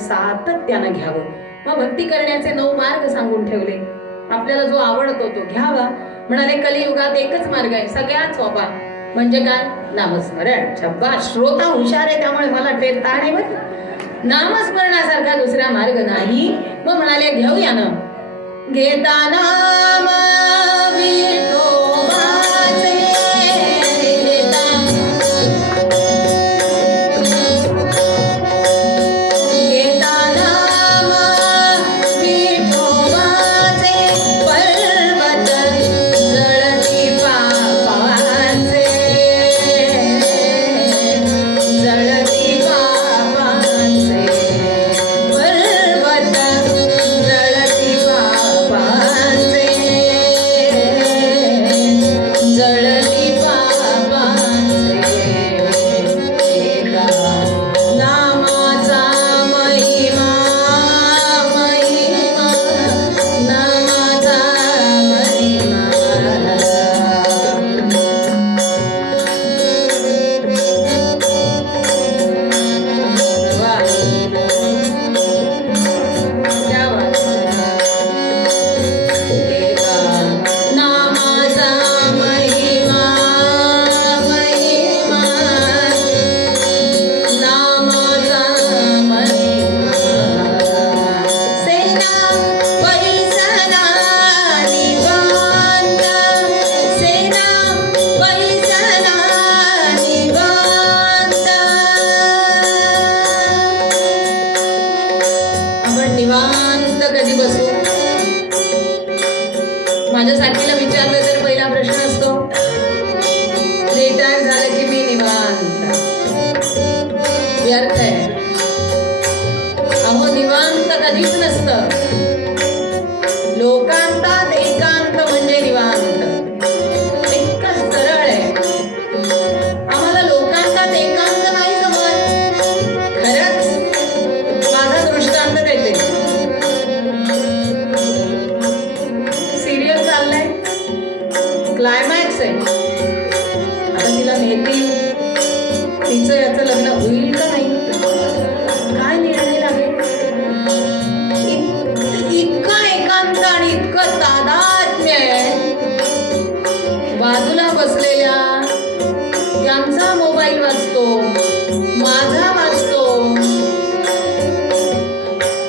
सातत्यानं घ्यावं. मग भक्ती करण्याचे 9 मार्ग सांगून ठेवले. आपल्याला जो आवडतो तो घ्यावा. म्हणाले कलियुगात एकच मार्ग आहे, सगळ्यात सोपा. म्हणजे काय? नामस्मरण. शब्बास, श्रोता हुशार आहे त्यामुळे मला ताण आहे बरं. नामस्मरणासारखा दुसरा मार्ग नाही. मग म्हणाले घेऊया ना. घेता नाम विठोबाचे, घेता नाम विठोबाचे, पर्वत जळती पापांचे, जळती पापांचे, पर्वत जळती पापांचे, जळती पापांचे. एका नामाचा महिमा, महिमा, नामाचा महिमा. वाह, क्या बात है. एका नामाचा महिमा, महिमा, नामाचा महिमा. सेना पैसला निवांत, सेना पैसला निवांत. आपण निवांत कधी बसू? माझ्या साथीला विचारलं तर पहिला प्रश्न असतो, रिटायर झालं की मी निवांत. व्यर्थ आहे. अहो निवांत कधीच नसतं. लोकांतात एकांत म्हणजे निवांत. इतकं सरळ आहे. आम्हाला लोकांतात एकांत नाही जमत. खरंच माझा दृष्टांत देते. सिरियल चाललंय, क्लायमॅक्स आहे. आता तिला नेतील, तिचं याचं लग्न होईल का नाही, काय निर्णय लागेल. इतका एकांत आणि इतकं तादात्म्य आहे. बाजूला बसलेल्या त्यांचा मोबाईल वाजतो, माझा वाजतो,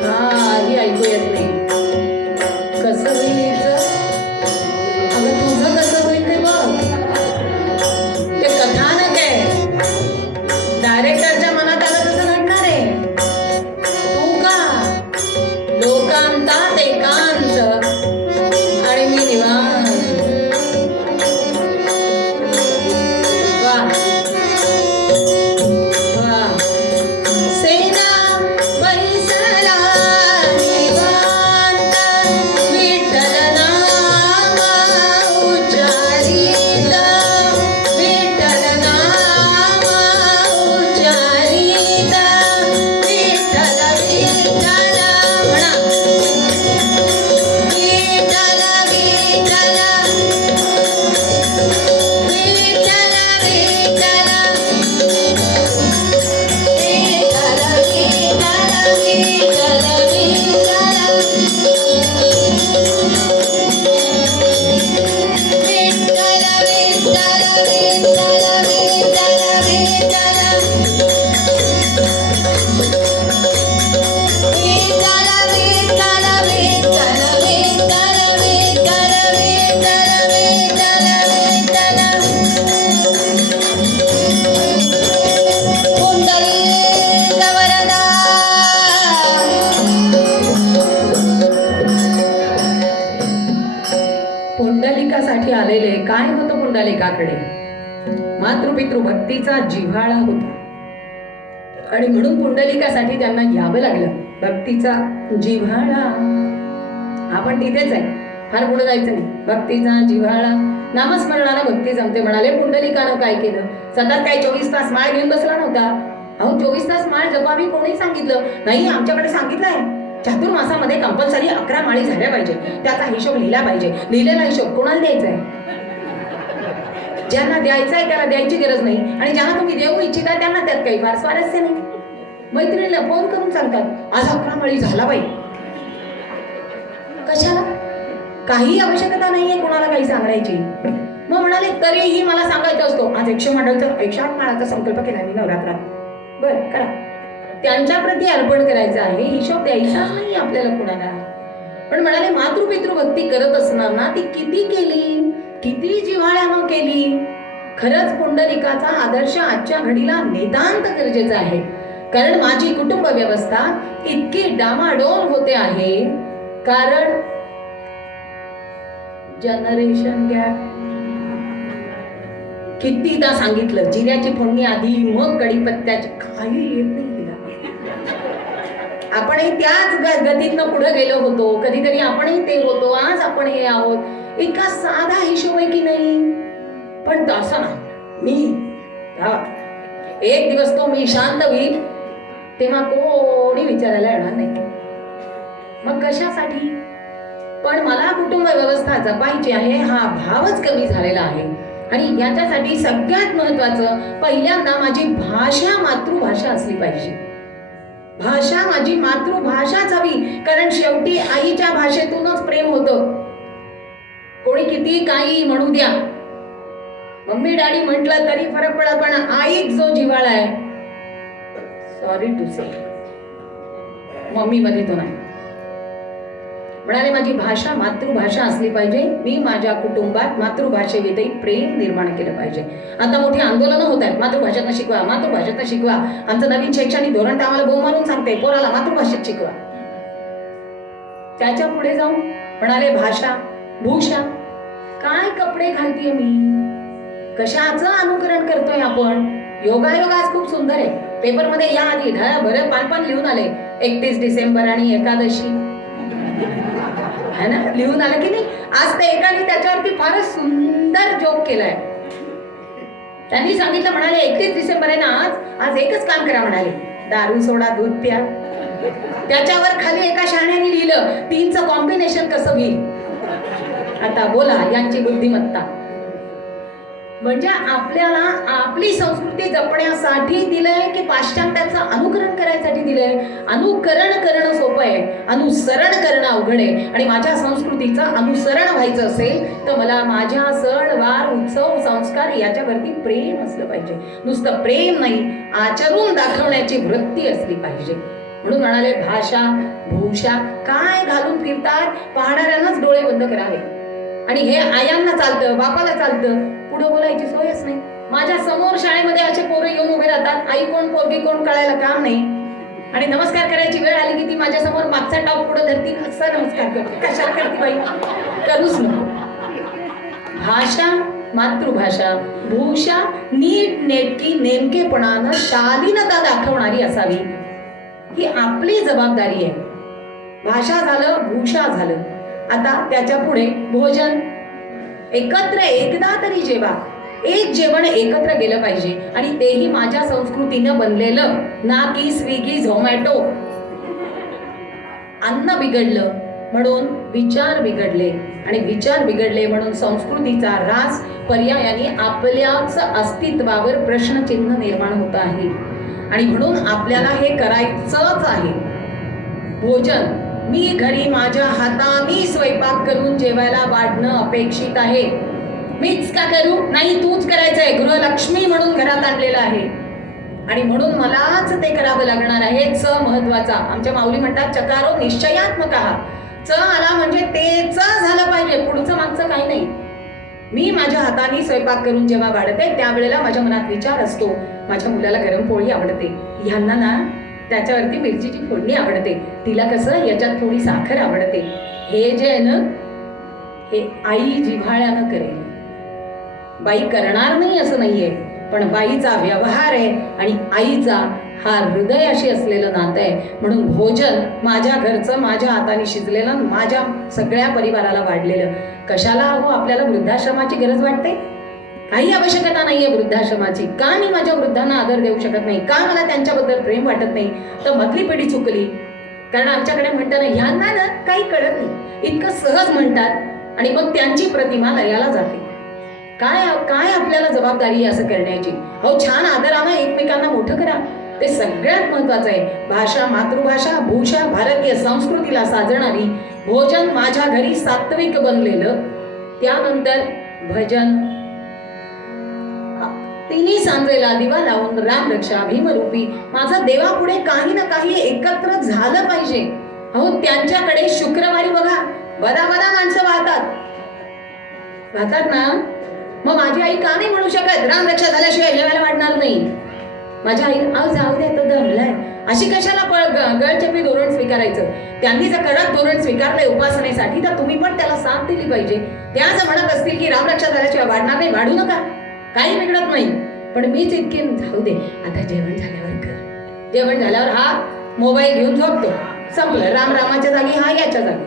काही ऐकू येत नाही. कसं होईल हिचं? अगं तुझं कसं होईल ते बघ. ते कथानक आहे. डायरेक्टरच्या मनात आलं तसं घडणार आहे. तू का? लोकांतात एकांत आणि मी निवांत. वाह, वाह. सेना पैसला निवांत, विठ्ठल नाम उच्चारित, विठ्ठल नाम उच्चारित, विठ्ठल विठ्ठल म्हणा. विठ्ठल विठ्ठल, विठ्ठल विठ्ठल, पुंडलिकासाठी आलेले काय होतं पुंडलिकाकडे? मातृपितृ भक्तीचा जिव्हाळा होता आणि म्हणून पुंडलिकासाठी त्यांना यावं लागलं. भक्तीचा जिव्हाळा. आपण तिथेच आहे, फार पुढे जायचं नाही. भक्तीचा जिव्हाळा, नामस्मरणाला भक्ती जमते. म्हणाले पुंडलिकानं काय केलं? सतत काय 24 तास माळ घेऊन बसला नव्हता. अहो 24 तास माळ जपावी कोणी सांगितलं नाही? आमच्याकडे सांगितलंय. चातुर्मासामध्ये कंपल्सरी 11 माळी झाल्या पाहिजे. त्याचा हिशोब लिहिला पाहिजे. लिहिलेला हिशोब कोणाला द्यायचा आहे? ज्यांना द्यायचं आहे त्याला द्यायची गरज नाही, आणि ज्यांना तुम्ही देऊ इच्छिता त्यांना त्यात काही फार स्वारस्य नाही. मैत्रिणीला फोन करून सांगतात आज 11 मळी झाला बाई. कशाला? काही आवश्यकता नाहीये कोणाला काही सांगायची. मग म्हणाले तरीही मला सांगायचं असतो आज 108 माळाचा संकल्प केला मी नवरात्रात. बरं करा, त्यांच्या प्रती अर्पण करायचं आहे, हिशोब द्यायचा नाही आपल्याला कुणाला. पण म्हणाले मातृपितृ भक्ती करत असणार ना ती किती केली, किती जिव्हाळ्यानं केली. खरंच पुंडलिकाचा आदर्श आजच्या घडीला नितांत गरजेचा आहे. कारण माझी कुटुंब व्यवस्था इतकी डामाडोल होते आहे कारण जनरेशन गॅप. कितीदा सांगितलं जिऱ्याची फोडणी आधी मग कढीपत्त्याची, काही येत नाही तिला. आपणही त्याच गतीतनं पुढे गेलो होतो, कधीतरी आपणही ते होतो, आज आपण हे आहोत. इतका साधा हिशोब आहे की नाही. पण तसं ना मी एक दिवस तो मी शांत होईल तेव्हा कोणी विचारायला येणार नाही. मग कशासाठी? पण मला कुटुंब व्यवस्था जपायची आहे हा भावच कमी झालेला आहे. आणि याच्यासाठी सगळ्यात महत्वाचं पहिल्यांदा माझी भाषा मातृभाषा असली पाहिजे. भाषा माझी मातृभाषाच हवी. कारण शेवटी आईच्या भाषेतूनच प्रेम होतं. कोणी किती काही म्हणू द्या, मम्मी डॅडी म्हटलं तरी फरक पडत, पण आईत जो जिव्हाळा आहे सॉरी टू से मम्मी मध्ये तो नाही. म्हणाले माझी भाषा मातृभाषा असली पाहिजे. मी माझ्या कुटुंबात मातृभाषेविषयी प्रेम निर्माण केलं पाहिजे. आता मोठी आंदोलनं होत आहेत, मातृभाषेतनं शिकवा, मातृभाषेतनं शिकवा. आमचं नवीन शैक्षणिक धोरण तर आम्हाला बोंब मारून सांगते पोराला मातृभाषेत शिकवा. त्याच्या पुढे जाऊन म्हणाले भाषा भूषा. काय कपडे घालतीये मी, कशाचं अनुकरण करतोय आपण. योगायोग आज खूप सुंदर आहे. पेपरमध्ये या आधी बरं पान लिहून आले 31 डिसेंबर आणि एकादशी है ना, लिहून आलं की नाही. आज त्या एकाने त्याच्यावरती फारच सुंदर जोक केलाय. त्यांनी सांगितलं म्हणाले 31 डिसेंबर आहे ना आज एकच काम करा म्हणाले, दारू सोडा दूध प्या. त्याच्यावर खाली एका शहाण्याने लिहिलं 3चं कॉम्बिनेशन कसं होईल. आता बोला यांची बुद्धिमत्ता. म्हणजे आपल्याला आपली संस्कृती जपण्यासाठी दिलंय की पाश्चात्याचं अनुकरण करायसाठी दिलंय. अनुकरण करणं सोपं आहे, अनुसरण करणं अवघड आहे. आणि माझ्या संस्कृतीचं अनुसरण व्हायचं असेल तर मला माझ्या सण वार उत्सव संस्कार याच्यावरती प्रेम असलं पाहिजे. नुसतं प्रेम नाही, आचरून दाखवण्याची वृत्ती असली पाहिजे. म्हणून म्हणाले भाषा भूषा. काय घालून फिरतात पाहणाऱ्यांनाच डोळे बंद करावे. आणि हे आयांना चालतं, बापाला चालतं, पुढे बोलायची सोयच नाही. माझ्या समोर शाळेमध्ये असे पोरं येऊन उभे राहतात, आई कोण पोरगी कोण कळायला काम नाही. आणि नमस्कार करायची वेळ आली की ती माझ्या समोर मागचा टाप पुढे धरती, असा नमस्कार करते. कशाला करते बाई, करूच नको. भाषा मातृभाषा भूषा नीट नेटकी नेमकेपणानं शालीनता दाखवणारी असावी, ही आपली जबाबदारी आहे. भाषा झालं, भूषा झालं. आता त्याच्या पुढे भोजन. एकत्र एकदा तरी जेवा. एक जेवण एकत्र गेलं पाहिजे आणि तेही माझ्या संस्कृतीनं बनलेलं, ना की स्विगी झोमॅटो. अन्न बिघडलं म्हणून विचार बिघडले आणि विचार बिघडले म्हणून संस्कृतीचा ऱ्हास, पर्यायाने आपल्याच अस्तित्वावर प्रश्नचिन्ह निर्माण होत आहे. आणि म्हणून आपल्याला हे करायचंच आहे. भोजन मी घरी माझ्या हाताने स्वयंपाक करून जेवायला वाढणं अपेक्षित आहे. मीच का करू, नाही तूच करायचंय. गृहलक्ष्मी म्हणून घरात आणलेलं आहे आणि म्हणून मलाच ते करावं लागणार आहे. च महत्वाचा. आमच्या माऊली म्हणतात चकारो निश्चयात्मक. च आला म्हणजे तेच झालं पाहिजे, पुढचं मागचं काही नाही. मी माझ्या हाताने स्वयंपाक करून जेव्हा वाढते त्यावेळेला माझ्या मनात विचार असतो, माझ्या मुलाला गरम पोळी आवडते, ह्यांना ना त्याच्यावरती मिरचीची फोडणी आवडते, तिला कसं याच्यात थोडी साखर आवडते. हे जे आहे ना हे आई जिव्हाळ्यानं करेल. बाई करणार नाही असं नाहीये, पण बाईचा व्यवहार आहे आणि आईचा हा हृदयाशी असलेलं नातं आहे. म्हणून भोजन माझ्या घरचं, माझ्या हाताने शिजलेलं, माझ्या सगळ्या परिवाराला वाढलेलं. कशाला हो आपल्याला वृद्धाश्रमाची गरज वाटते? काही आवश्यकता नाहीये वृद्धाश्रमाची. का मी माझ्या वृद्धांना आदर देऊ शकत नाही, का मला त्यांच्याबद्दल प्रेम वाटत नाही? तर मधली पिढी चुकली. कारण आमच्याकडे म्हणताना ह्यांना ना काही कळत नाही, इतकं सहज म्हणतात आणि मग त्यांची प्रतिमा लयाला जाते. काय काय आपल्याला जबाबदारी आहे असं करण्याची? हो छान आदरानं एकमेकांना मोठं करा, ते सगळ्यात महत्वाचं आहे. भाषा मातृभाषा, भूषा भारतीय संस्कृतीला साजणारी, भोजन माझ्या घरी सात्विक बनलेलं, त्यानंतर भजन, तिन्ही सांजेला दिवा लावून रामरक्षा भीमरूपी माझा देवापुढे काही ना काही एकत्र झालं पाहिजे. अहो त्यांच्याकडे शुक्रवारी बघा बदा माणसं वाहतात ना. मग माझी आई का नाही म्हणू शकत रामरक्षा झाल्याशिवाय जेवायला वाटणार नाही? माझ्या आई जाऊ द्या तो दमलाय, अशी कशाला गळचेपी धोरण स्वीकारायचं? त्यांनी जर कडक धोरण स्वीकारलंय उपासनेसाठी तर तुम्ही पण त्याला साथ दिली पाहिजे. त्या जर म्हणत असतील की रामरक्षा झाल्याशिवाय वाढणार नाही, वाढू नका, काही बिघडत नाही. पण मीच इतके जाऊ दे आता जेवण झाल्यावर कर. जेवण झाल्यावर हा मोबाईल घेऊन झोपतो, संपलं. रामाच्या जागी हा याच्या जागी.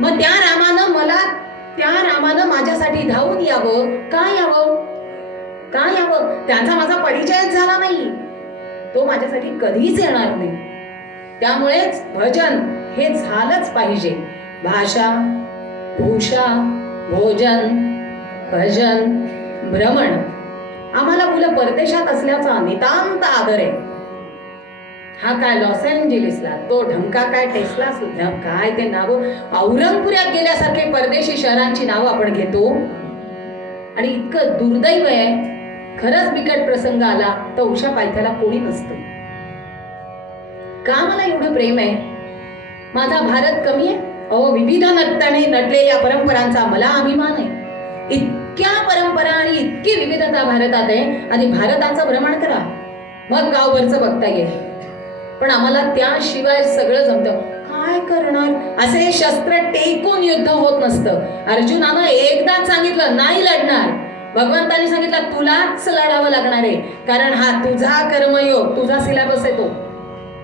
मग त्या रामानं माझ्यासाठी धावून यावं, का यावं? त्यांचा माझा परिचयच झाला नाही, तो माझ्यासाठी कधीच येणार नाही. त्यामुळेच भजन हे झालंच पाहिजे. भाषा, भूषा, भोजन, भजन, भ्रमण. आम्हाला मुलं परदेशात असल्याचा नितांत आदर आहे. हा काय लॉस एंजेलिसला, तो ढमका काय टेस्ला सुद्धा, काय ते नाव औरंगपुऱ्यात गेल्यासारखे परदेशी शहरांची नावं आपण घेतो. आणि इतकं दुर्दैव आहे, खरंच बिकट प्रसंग आला तर उषा पायथ्याला कोणी नसतं. का मला एवढं प्रेम आहे? माझा भारत कमी आहे? अहो विविध नटताने नटलेल्या परंपरांचा मला अभिमान आहे. इतक्या परंपरा आणि इतकी विविधता भारतात आहे. आधी भारताचं भ्रमण करा, मग गावभरचं बघता येईल. पण आम्हाला त्याशिवाय सगळं जमतं. काय करणार? असे शस्त्र टेकून युद्ध होत नसतं. अर्जुनानं एकदाच सांगितलं नाही लढणार. भगवंतानी सांगितलं तुलाच लढावं लागणार आहे, कारण हा तुझा कर्मयोग, तुझा सिलेबस आहे तो.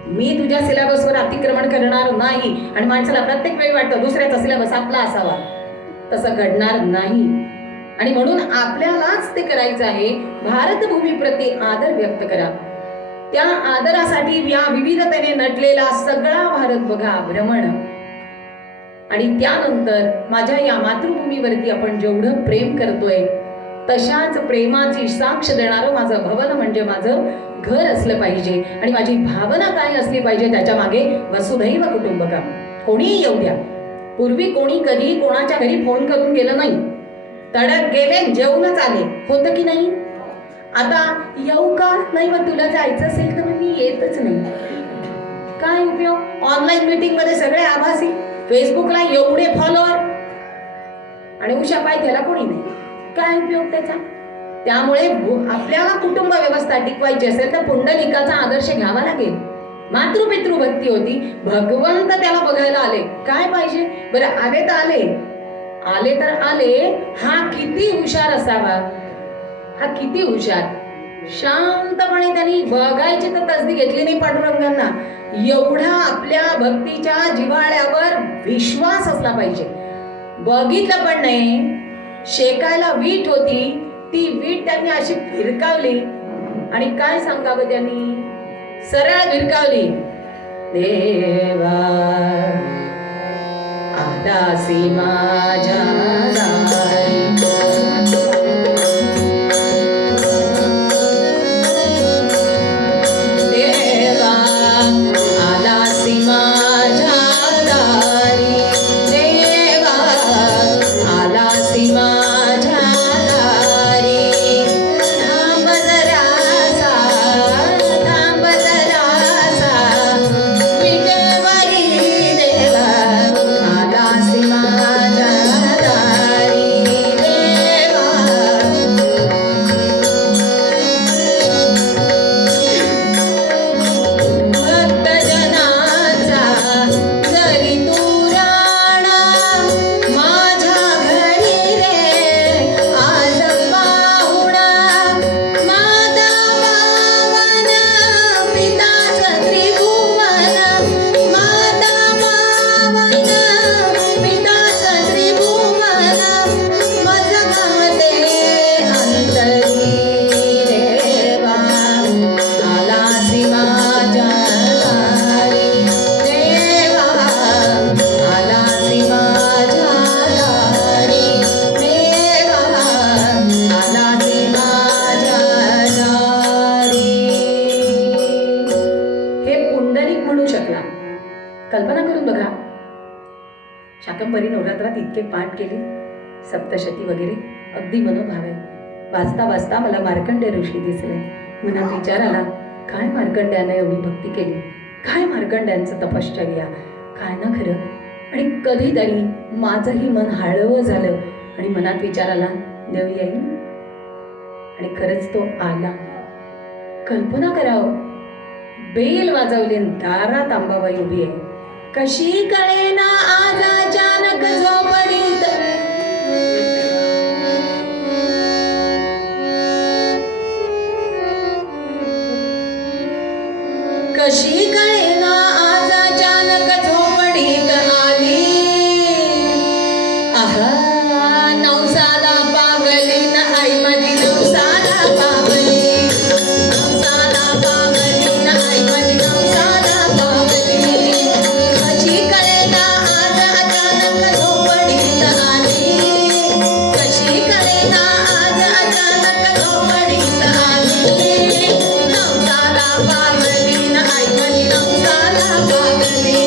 मी तुझ्या सिलेबसवर अतिक्रमण करणार नाही. आणि माणसाला प्रत्येक वेळी वाटतं दुसऱ्याचा सिलेबस आपला असावा, तसं घडणार नाही. आणि म्हणून आपल्यालाच ते करायचं आहे. भारतभूमी प्रती आदर व्यक्त करा. त्या आदरासाठी या विविधतेने नटलेला सगळा भारत बघा, भ्रमण. आणि त्यानंतर माझ्या या मातृभूमीवरती आपण जेवढं प्रेम करतोय तशाच प्रेमाची साक्ष देणारं माझं भवन म्हणजे माझं घर असलं पाहिजे. आणि माझी भावना काय असली पाहिजे त्याच्या मागे? वसुधैव कुटुंबकम. कोणीही येऊ द्या, पूर्वी कोणी कधी कोणाच्या घरी फोन करून गेलं नाही. तडक गेले, जेवूनच आले, होतं की नाही? आता येऊ का? नाही, मग तुला जायचं असेल तर मी येतच नाही. काय उपयोग? ऑनलाईन मीटिंग मध्ये सगळे आभासी, फेसबुकला एवढे फॉलोअर आणि उषा पायथ्याला कोणी नाही. काय उपयोग त्याचा? त्यामुळे आपल्याला कुटुंब व्यवस्था टिकवायची असेल तर पुंडलिकाचा आदर्श घ्यावा लागेल. मातृपितृ भक्ती होती, भगवंत त्याला बघायला आले. काय पाहिजे बरं? आले तर आले. हा किती हुशार असावा, हा किती हुशार. शांतपणे त्यांनी बघायची तर तसदी घेतली नाही पांडुरंगांना. एवढा आपल्या भक्तीच्या जिव्हाळ्यावर विश्वास असला पाहिजे. बघितलं पण नाही. शेकायला वीट होती, ती वीट त्यांनी अशी भिरकावली. आणि काय सांगावं त्यांनी? सरळ भिरकावली. देवा आदासी माझ्या दारी, देवा आदासी माझ्या दारी, देवा आदासी माझ्या दारी. थांब जरासा, थांब जरासा, विटेवरी देवा आदासी माझ्या दारी. शकला. कल्पना करून बघा, शाकंभरी नवरात्रात इतके पाठ केले, सप्तशती वगैरे, अगदी मनोभावे. वाचता वाचता मला मार्कंडेय ऋषी दिसले. मनात विचार आला, काय मार्कंड्याने एवढी भक्ती केली, काय मार्कंड्यांचं तपश्चर्या, काय ना खरं. आणि कधीतरी माझंही मन हळवं झालं आणि मनात विचार आला, देव येईल. आणि खरंच तो आला. कल्पना करावं, बेल वाजवली, दारात अंबाबाई उभी आहे. कशी कळेना आज अचानक झोपडीत, कशी कळेना आज अचानक झोपडीत आली. आहा, नवसाला पागली न आई माझी, नवसाला पागली, नवसाला पागली न आई माझी, नवसाला पागली. कशी कळेना आज अचानक झोपडीत आली, कशी कळेना आज अचानक झोपडीत आली. नवसाला पागली न आई माझी, नवसाला पागली.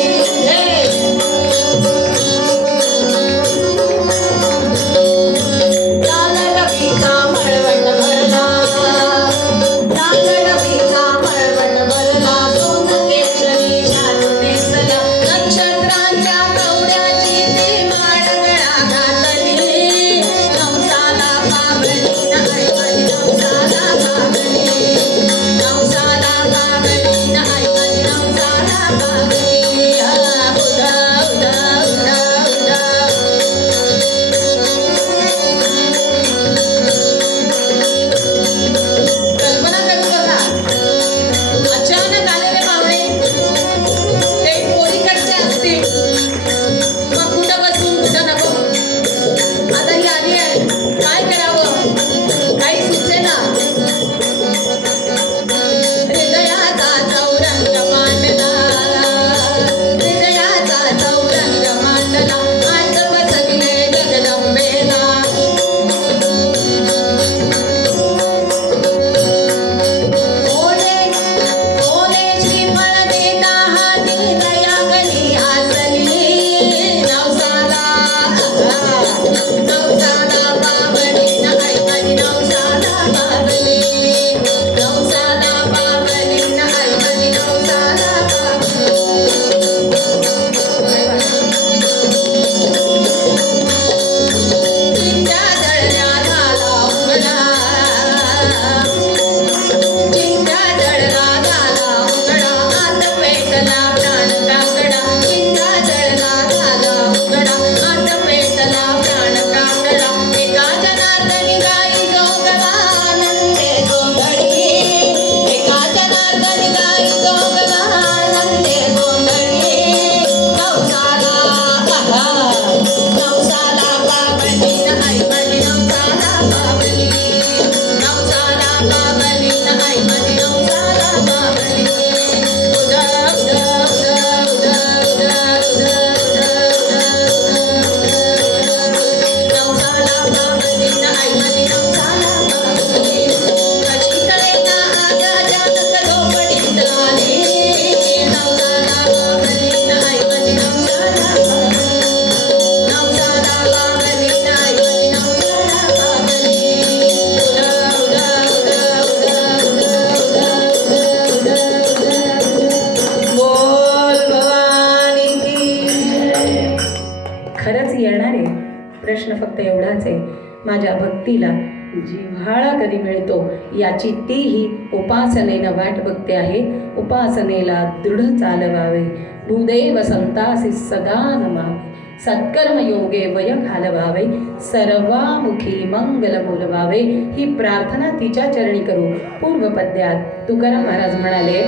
प्रश्न फक्त एवढाच आहे, माझ्या भक्तीला जिव्हाळा कधी मिळतो याची तीही उपासनेनं वाट बघते आहे. उपासनेला दृढ चालवावे, भूदेव संतासी सदा नमावे, सत्कर्म योगे वय घालवावे, सर्वामुखी मंगल बोलवावे. ही प्रार्थना तिच्या चरणी करू. पूर्व पद्यात तुकाराम महाराज म्हणाले,